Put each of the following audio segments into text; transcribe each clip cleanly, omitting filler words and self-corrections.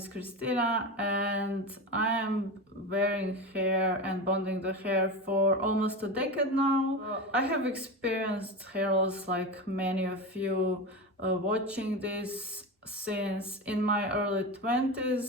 is Christina, and I am wearing hair and bonding the hair for almost a decade now. I have experienced hair loss like many of you, watching this since in my early 20s.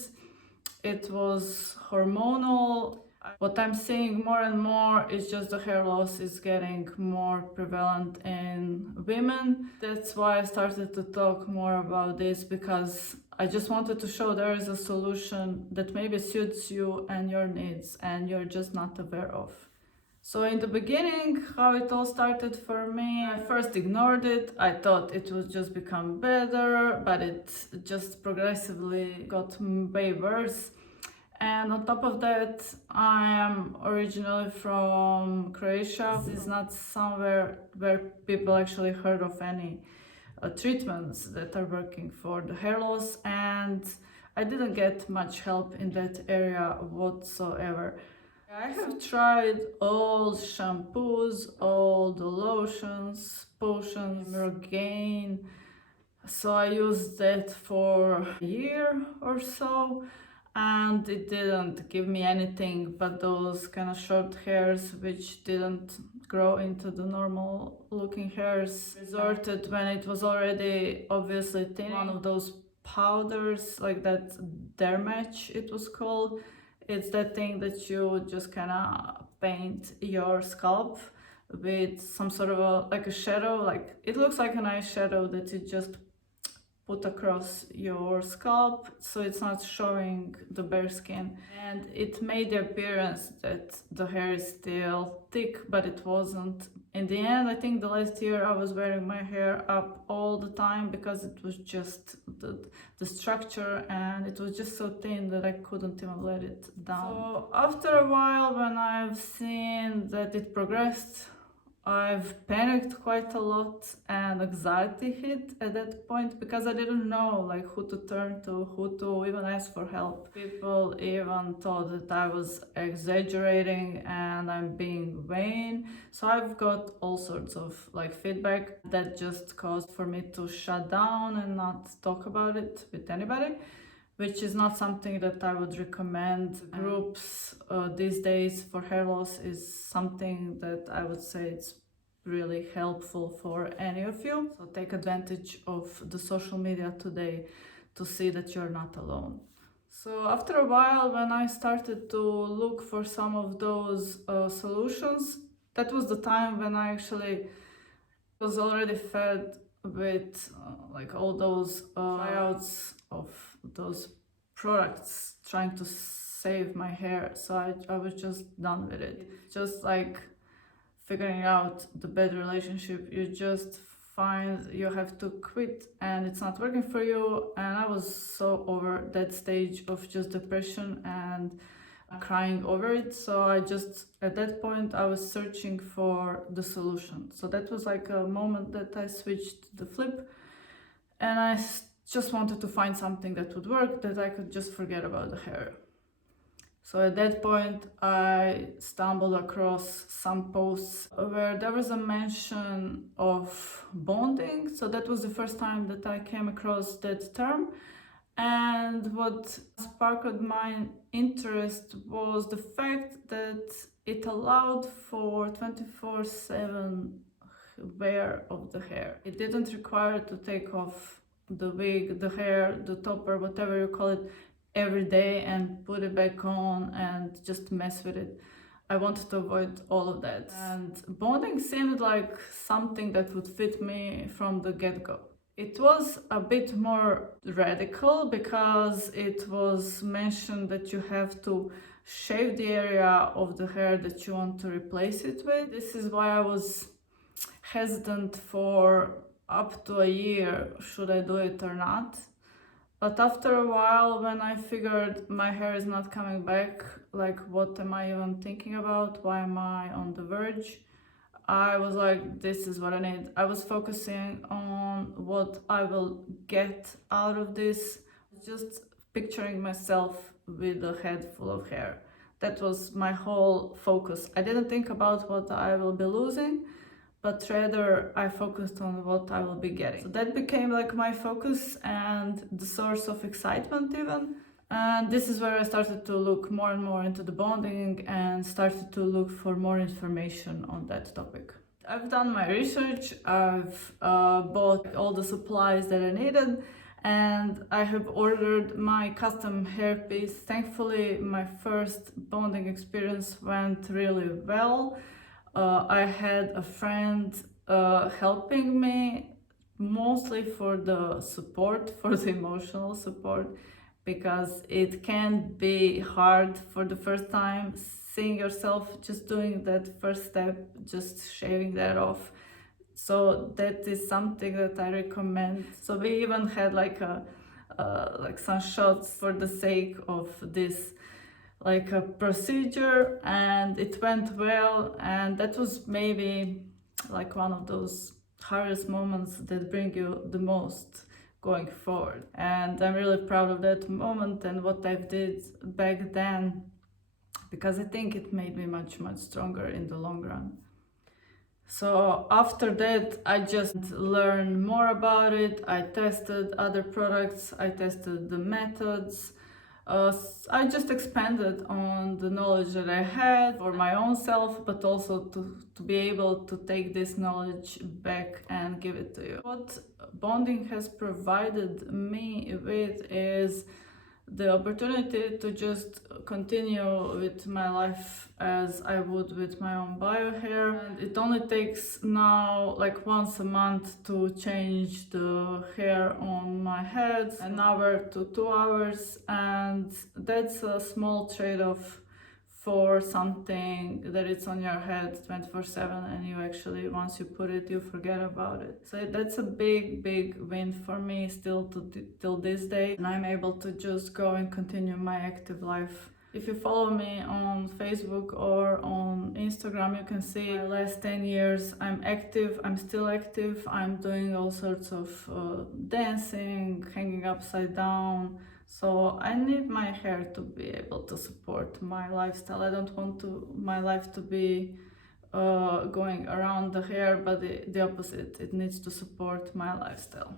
It was hormonal. What I'm seeing more and more is just the hair loss is getting more prevalent in women. That's why I started to talk more about this, because I just wanted to show there is a solution that maybe suits you and your needs and you're just not aware of. So in the beginning, how it all started for me, I first ignored it. I thought it would just become better, but it just progressively got way worse. And on top of that, I am originally from Croatia. This is not somewhere where people actually heard of any treatments that are working for the hair loss, and I didn't get much help in that area whatsoever. I have tried all shampoos, all the lotions, potions, Rogaine. So I used that for a year or so, and it didn't give me anything but those kind of short hairs which didn't grow into the normal looking hairs. Resorted when it was already obviously thin, one of those powders like that, Dermatch it was called. It's that thing that you just kind of paint your scalp with some sort of like a shadow, like it looks like an eyeshadow that you just put across your scalp, so it's not showing the bare skin. And it made the appearance that the hair is still thick, but it wasn't. In the end, I think the last year I was wearing my hair up all the time because it was just the structure, and it was just so thin that I couldn't even let it down. So after a while, when I've seen that it progressed, I've panicked quite a lot, and anxiety hit at that point because I didn't know like who to turn to, who to even ask for help. People even thought that I was exaggerating and I'm being vain. So I've got all sorts of like feedback that just caused for me to shut down and not talk about it with anybody, which is not something that I would recommend. Groups these days for hair loss is something that I would say it's really helpful for any of you. So take advantage of the social media today to see that you're not alone. So after a while, when I started to look for some of those solutions, that was the time when I actually was already fed with like all those tryouts of those products trying to save my hair. So I was just done with it. Just like figuring out the bad relationship, you just find you have to quit and it's not working for you. And I was so over that stage of just depression and crying over it. So I just, at that point, I was searching for the solution. So that was like a moment that I switched the flip, and I just wanted to find something that would work, that I could just forget about the hair. So at that point, I stumbled across some posts where there was a mention of bonding. So that was the first time that I came across that term. And what sparked my interest was the fact that it allowed for 24/7 wear of the hair. It didn't require to take off the wig, the hair, the topper, whatever you call it, every day and put it back on and just mess with it. I wanted to avoid all of that. And bonding seemed like something that would fit me from the get-go. It was a bit more radical because it was mentioned that you have to shave the area of the hair that you want to replace it with. This is why I was hesitant for up to a year, should I do it or not. But after a while, when I figured my hair is not coming back, like what am I even thinking about? Why am I on the verge? I was like, this is what I need. I was focusing on what I will get out of this, just picturing myself with a head full of hair. That was my whole focus. I didn't think about what I will be losing, but rather I focused on what I will be getting. So that became like my focus and the source of excitement even. And this is where I started to look more and more into the bonding and started to look for more information on that topic. I've done my research, I've bought all the supplies that I needed, and I have ordered my custom hairpiece. Thankfully, my first bonding experience went really well. I had a friend helping me, mostly for the support, for the emotional support, because it can be hard for the first time seeing yourself just doing that first step, just shaving that off. So that is something that I recommend. So we even had like some shots for the sake of this like a procedure, and it went well, and that was maybe like one of those hardest moments that bring you the most going forward. And I'm really proud of that moment and what I did back then, because I think it made me much stronger in the long run. So after that, I just learned more about it. I tested other products, I tested the methods. I just expanded on the knowledge that I had for my own self, but also to be able to take this knowledge back and give it to you. What bonding has provided me with is the opportunity to just continue with my life as I would with my own bio hair. And it only takes now like once a month to change the hair on my head, an hour to 2 hours, and that's a small trade-off for something that it's on your head 24/7, and you actually, once you put it, you forget about it. So that's a big win for me still till this day, and I'm able to just go and continue my active life. If you follow me on Facebook or on Instagram, you can see my last 10 years I'm active, I'm still active, I'm doing all sorts of dancing, hanging upside down. So I need my hair to be able to support my lifestyle. I don't want my life to be going around the hair, but the opposite. It needs to support my lifestyle.